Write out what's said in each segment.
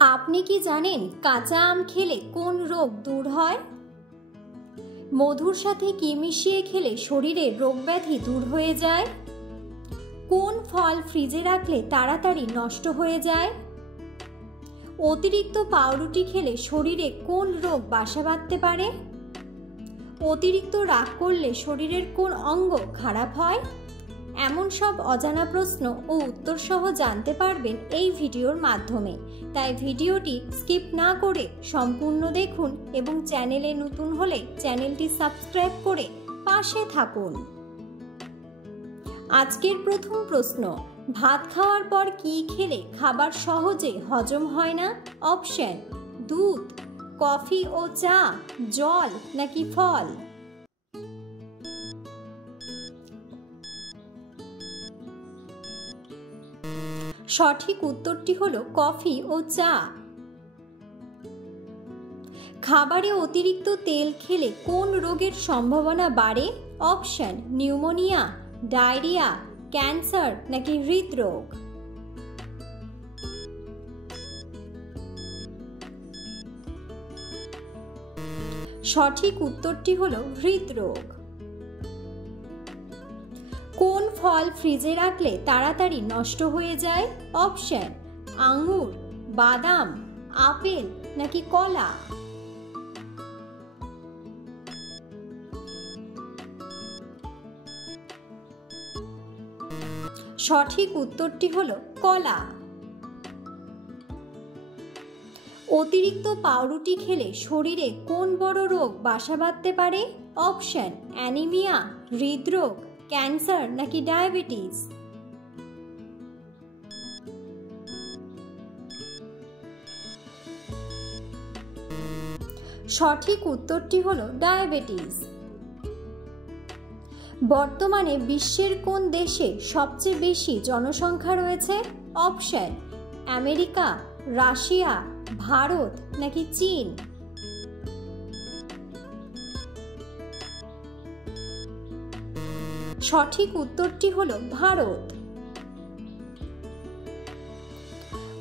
আপনি কি জানেন কাঁচা আম খেলে কোন রোগ দূর হয়? মধুর সাথে কি মিশিয়ে খেলে শরীরের রোগ ব্যাধি দূর হয়ে যায়? কোন ফল ফ্রিজে রাখলে তাড়াতাড়ি নষ্ট হয়ে যায়? অতিরিক্ত পাউরুটি খেলে শরীরে কোন রোগ বাসা বাঁধতে পারে? অতিরিক্ত রাগ করলে শরীরের কোন অঙ্গ খারাপ হয়? এমন সব অজানা প্রশ্ন ও উত্তর সহ জানতে পারবেন এই ভিডিওর মাধ্যমে। তাই ভিডিওটি স্কিপ না করে সম্পূর্ণ দেখুন এবং চ্যানেলে নতুন হলে চ্যানেলটি সাবস্ক্রাইব করে পাশে থাকুন। আজকের প্রথম প্রশ্ন, ভাত খাওয়ার পর কি খেলে খাবার সহজে হজম হয় না? অপশন: দুধ, কফি ও চা, জল নাকি ফল? সঠিক উত্তরটি হলো কফি ও চা। খাবারে অতিরিক্ত তেল খেলে কোন রোগের সম্ভাবনা বাড়ে? অপশন: নিউমোনিয়া, ডায়রিয়া, ক্যান্সার নাকি হৃদরোগ? সঠিক উত্তরটি হলো হৃদরোগ। কোন ফল ফ্রিজে রাখলে তাড়াতাড়ি নষ্ট হয়ে যায়? অপশন: আঙ্গুর, বাদাম, আপেল নাকি কলা? সঠিক উত্তরটি হলো কলা। অতিরিক্ত পাউরুটি খেলে শরীরে কোন বড় রোগ বাসা বাঁধতে পারে? অপশন: অ্যানিমিয়া, হৃদরোগ, ক্যান্সার নাকি ডায়াবেটিস? সঠিক উত্তরটি হলো ডায়াবেটিস। বর্তমানে বিশ্বের কোন দেশে সবচেয়ে বেশি জনসংখ্যা রয়েছে? অপশন: আমেরিকা, রাশিয়া, ভারত নাকি চীন? সঠিক উত্তরটি হলো ভারত।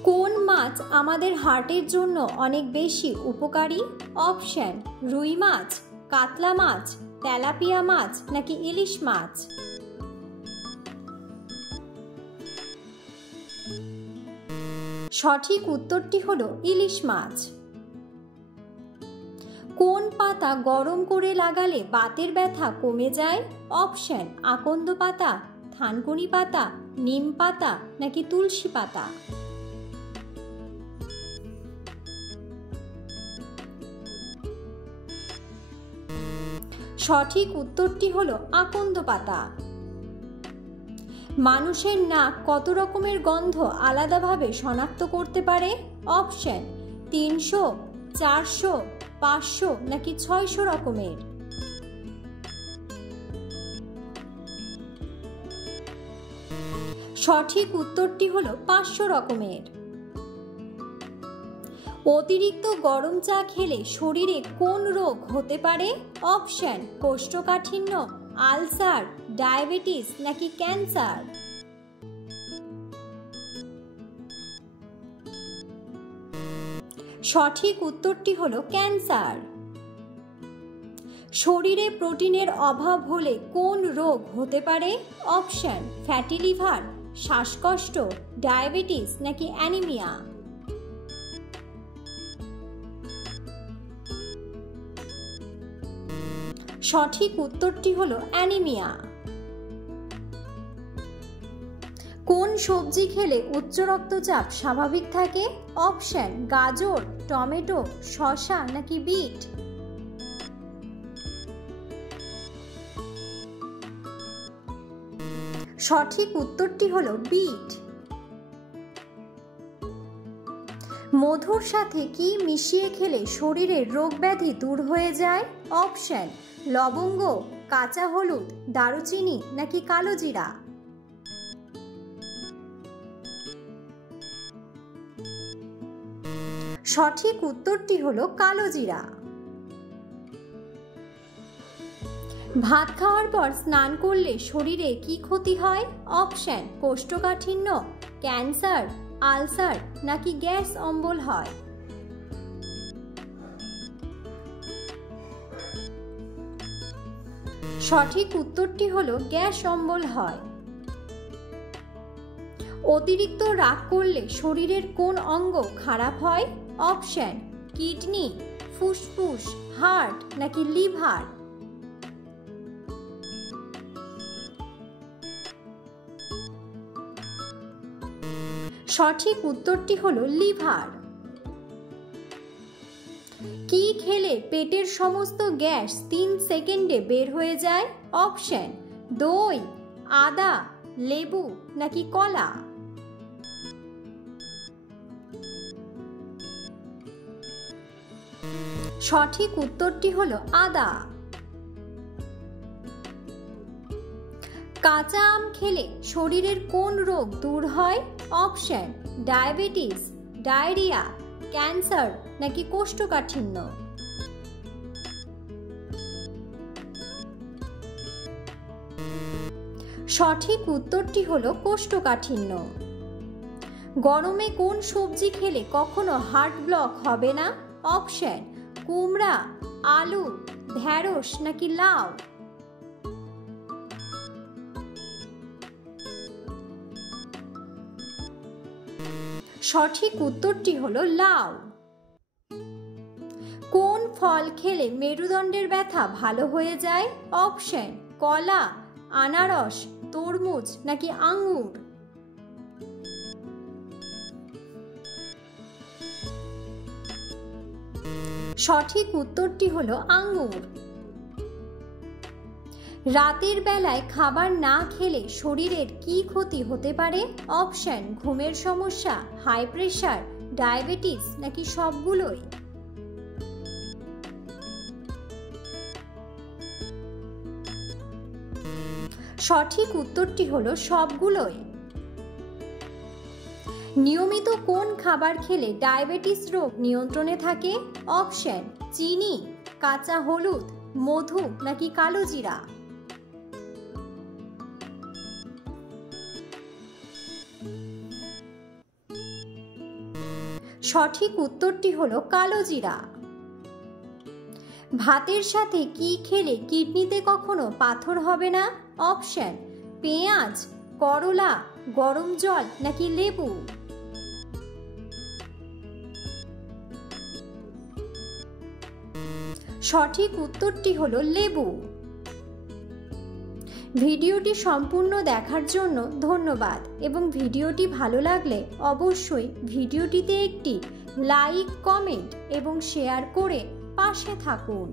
কোন মাছ আমাদের হার্টের জন্য অনেক বেশি উপকারী? অপশন: রুই মাছ, কাতলা মাছ, তেলাপিয়া মাছ নাকি ইলিশ মাছ? সঠিক উত্তরটি হলো ইলিশ মাছ। কোন পাতা গরম করে লাগালে বাতের ব্যথা কমে যায়? অপশন: আকন্দ পাতা, থানকুনি পাতা, নিম পাতা নাকি তুলসী পাতা? সঠিক উত্তরটি হলো আকন্দ পাতা। মানুষের নাক কত রকমের গন্ধ আলাদাভাবে শনাক্ত করতে পারে? অপশন: 300, 400, 500 নাকি 600 রকমের? সঠিক উত্তরটি হলো 500 রকমের। অতিরিক্ত গরম চা খেলে শরীরে কোন রোগ হতে পারে? অপশন: কোষ্ঠকাঠিন্য, আলসার, ডায়াবেটিস নাকি ক্যান্সার? সঠিক উত্তরটি হলো ক্যান্সার। শরীরে প্রোটিনের অভাব হলে কোন রোগ হতে পারে? অপশন: ফ্যাটি লিভার, শ্বাসকষ্ট, ডায়াবেটিস নাকি অ্যানিমিয়া? সঠিক উত্তরটি হলো অ্যানিমিয়া। কোন সবজি খেলে উচ্চ রক্তচাপ স্বাভাবিক থাকে? অপশন: গাজর, টমেটো, শসা নাকি বিট? সঠিক উত্তরটি হলো বিট। মধুর সাথে কি মিশিয়ে খেলে শরীরের রোগ ব্যাধি দূর হয়ে যায়? অপশন: লবঙ্গ, কাঁচা হলুদ, দারুচিনি নাকি কালো জিরা? সঠিক উত্তরটি হলো কালো জিরা। ভাত খাওয়ার পর স্নান করলে শরীরে কি ক্ষতি হয়? অপশন: কোষ্ঠকাঠিন্য, ক্যান্সার, আলসার নাকি গ্যাস অম্বল হয়? সঠিক উত্তরটি হলো গ্যাস অম্বল হয়। অতিরিক্ত রাগ করলে শরীরের কোন অঙ্গ খারাপ হয়? অপশন: কিডনি, ফুসফুস, হার্ট নাকি লিভার? সঠিক উত্তরটি হলো লিভার। কি খেলে পেটের সমস্ত গ্যাস 3 সেকেন্ডে বের হয়ে যায়? অপশন: দই, আদা, লেবু নাকি কলা? সঠিক উত্তরটি হলো আদা। কাঁচা আম খেলে শরীরের কোন রোগ দূর হয়? অপশন: ডায়াবেটিস, ডায়রিয়া, ক্যান্সার নাকি কোষ্ঠকাঠিন্য? সঠিক উত্তরটি হলো কোষ্ঠকাঠিন্য। গরমে কোন সবজি খেলে কখনো হার্ট ব্লক হবে না? অপশন: কুমড়া, আলু, ঢেঁড়স নাকি লাউ? সঠিক উত্তরটি হলো লাউ। কোন ফল খেলে মেরুদণ্ডের ব্যথা ভালো হয়ে যায়? অপশন: কলা, আনারস, তরমুজ নাকি আঙ্গুর? সঠিক উত্তরটি হলো আঙ্গুর। রাতের বেলায় খাবার না খেলে শরীরের কি ক্ষতি হতে পারে? অপশন: ঘুমের সমস্যা, হাই প্রেশার, ডায়াবেটিস নাকি সবগুলোই? সঠিক উত্তরটি হলো সবগুলোই। নিয়মিত কোন খাবার খেলে ডায়াবেটিস রোগ নিয়ন্ত্রণে থাকে? অপশন: চিনি, কাঁচা হলুদ, মধু নাকি কালো জিরা? সঠিক উত্তরটি হলো কালো জিরা। ভাতের সাথে কি খেলে কিডনিতে কখনো পাথর হবে না? অপশন: পেঁয়াজ, করলা, গরম জল নাকি লেবু? সঠিক উত্তরটি হলো লেবু। ভিডিওটি সম্পূর্ণ দেখার জন্য ধন্যবাদ এবং ভিডিওটি ভালো লাগলে অবশ্যই ভিডিওটিতে একটি লাইক, কমেন্ট এবং শেয়ার করে পাশে থাকুন।